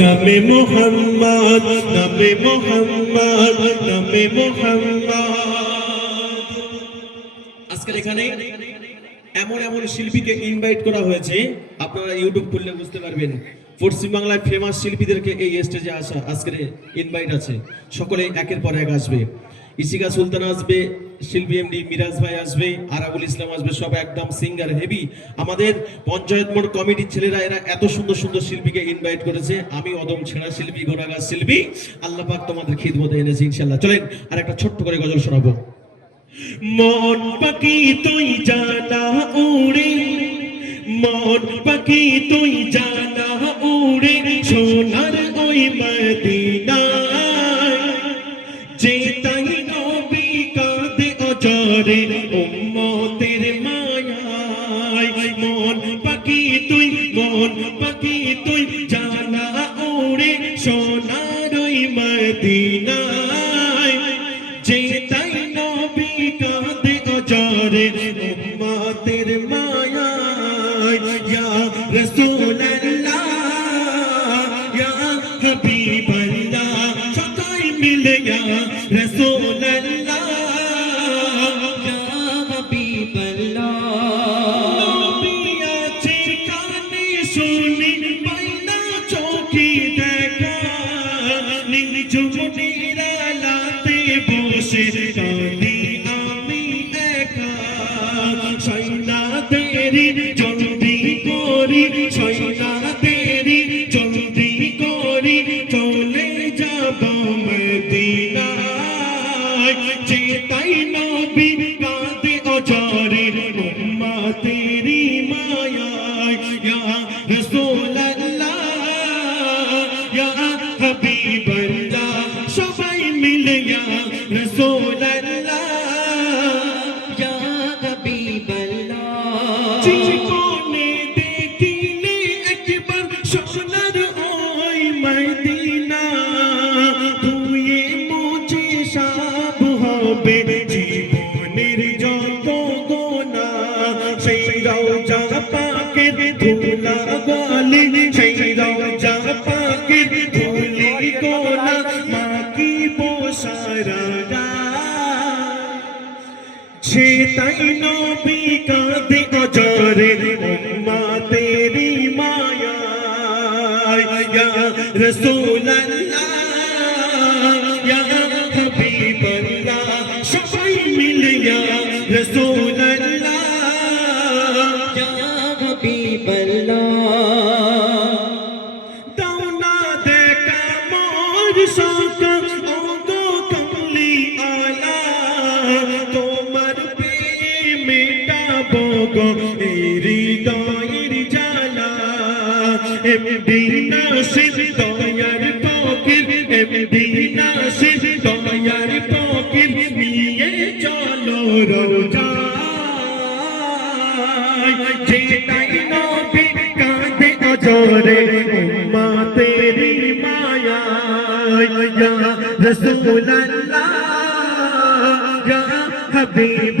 নামে মোহাম্মদ, নামে মোহাম্মদ, নামে মোহাম্মদ। আজকের এখানে এমন এমন শিল্পীকে ইনভাইট করা হয়েছে, আপনারা ইউটিউব খুললে বুঝতে পারবেন। পশ্চিম বাংলার ফেমাস শিল্পীদেরকে এই স্টেজে আসা আজকের ইনভাইট আছে। সকলে একের পর এক আসবে। ইশিকা সুলতান আসবে, শিল্পী এমডি মিরাজ ভাই আসবে, আরাবুল ইসলাম আসবে, সব একদম সিঙ্গার হেভি। আমাদের পঞ্চায়েত মোড় কমিটির ছেলেরা এরা এত সুন্দর সুন্দর শিল্পীকে ইনভাইট করেছে। আমি অদম ছেঁড়া শিল্পী, গোনাগার শিল্পী, আল্লাহ পাক তোমাদের খিদমতে এনেছে ইনশাআল্লাহ। চলেন আর একটা ছোট্ট করে গজল শোনাবো। মন পাখি তুই জানা উড়ে, মন পাখি তুই জানা উড়ে, সোনার ওই মদিনায় যে তাই নবী কাঁদে অজরে উম্মতের মায়ায়। মন পাখি তুই, মন পাখি তুই জানা উড়ে, সোনার ওই মদিনায় যে তাই নবী কাঁদে অজরে উম্মতের মায়ায়। ইয়া রাসূলুল্লাহ, ইয়া হাবিবাল্লাহ, সবাই মিলে ইয়া রাসূলুল্লাহ, ইয়া হাবিবাল্লাহ। নবী আছে কানে শুনি, পাই না চোখে দেখা, নিজ নিরালাতে বসে কাঁদি আমি একা। সৈনা তেরি জলদি করি, সৈনা তেরি জলদি করি, চলে যাব মদিনায় যে তাই নবী কাঁদে অজরে উম্মতেরি মায়ায়। ইয়া রাসূলুল্লাহ, ইয়া হাবিবাল্লাহ, সবাই মিলে ইয়া রাসূলুল্লাহ, ইয়া হাবিবাল্লাহ। জীবনে দেখিলে একবার সোনার ওই মদিনা, ধুয়ে মুছে সাফ হবে জীবনের যত গোনা। সেই রওজা পাকের ধুলা গলি, সেই রওজা পাকের ধুলি গোলা, মাকি পোশারা সে তাই নবী কাঁদে অজরে উম্মতেরি মায়ায়। ইয়া রাসূলুল্লাহ, ইয়া হাবিবাল্লাহ, সবাই মিলে ইয়া রাসূলুল্লাহ, ইয়া হাবিবাল্লাহ। দাও না দেখা মোর সাকা ওগো কমলি আলা, তোমার প্রেমে গাবো গো এই হৃদয়ের জ্বালা। এমডি নাসির দয়ার ফকির, এমডি নাসির দয়ার ফকির, নিয়ে চলো রোজায় যে তাই নবী কাঁদে অজরে উম্মতেরি মায়ায়। ইয়া রাসূলুল্লাহ, ইয়া হাবিব